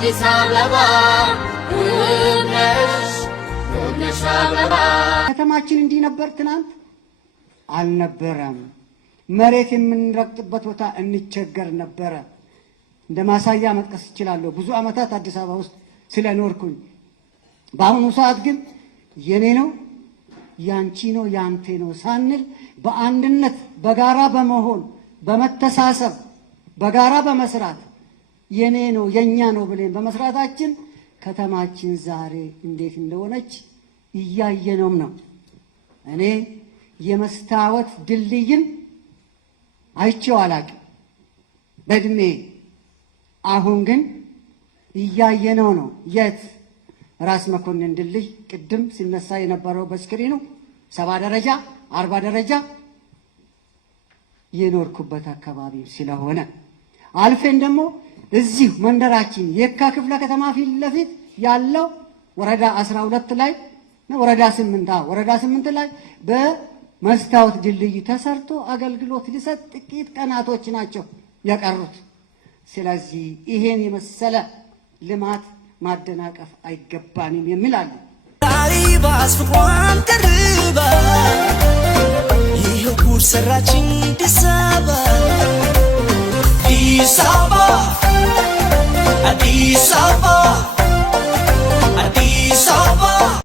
አዲስ አበባ ውብነሽ አበባ። ከተማችን እንዲህ ነበር ትናንት? አልነበረም። መሬት የምንረግጥበት ቦታ እንቸገር ነበረ። እንደ ማሳያ መጥቀስ እችላለሁ። ብዙ ዓመታት አዲስ አበባ ውስጥ ስለኖርኩኝ። በአሁኑ ሰዓት ግን የኔ ነው፣ ያንቺ ነው፣ ያንተ ነው ሳንል በአንድነት በጋራ በመሆን በመተሳሰብ በጋራ በመስራት የኔ ነው የኛ ነው ብለን በመስራታችን ከተማችን ዛሬ እንዴት እንደሆነች እያየነውም ነው። እኔ የመስታወት ድልድይን አይቼው አላቅም በእድሜ። አሁን ግን እያየነው ነው። የት? ራስ መኮንን ድልድይ ቅድም ሲነሳ የነበረው በስክሪኑ 70 ደረጃ 40 ደረጃ የኖርኩበት አካባቢ ስለሆነ አልፌን ደግሞ እዚሁ መንደራችን የካ ክፍለ ከተማ ፊት ለፊት ያለው ወረዳ 12 ላይ ነው፣ ወረዳ 8 ላይ በመስታወት ድልድይ ተሰርቶ አገልግሎት ሊሰጥ ጥቂት ቀናቶች ናቸው የቀሩት። ስለዚህ ይሄን የመሰለ ልማት ማደናቀፍ አይገባንም የሚል አለ። አይባስ ፍቅሯን ቀርባ ይሄው ጉድ ሰራችኝ አዲስ አበባ አዲስ አበባ አዲስ አበባ አዲስ አበባ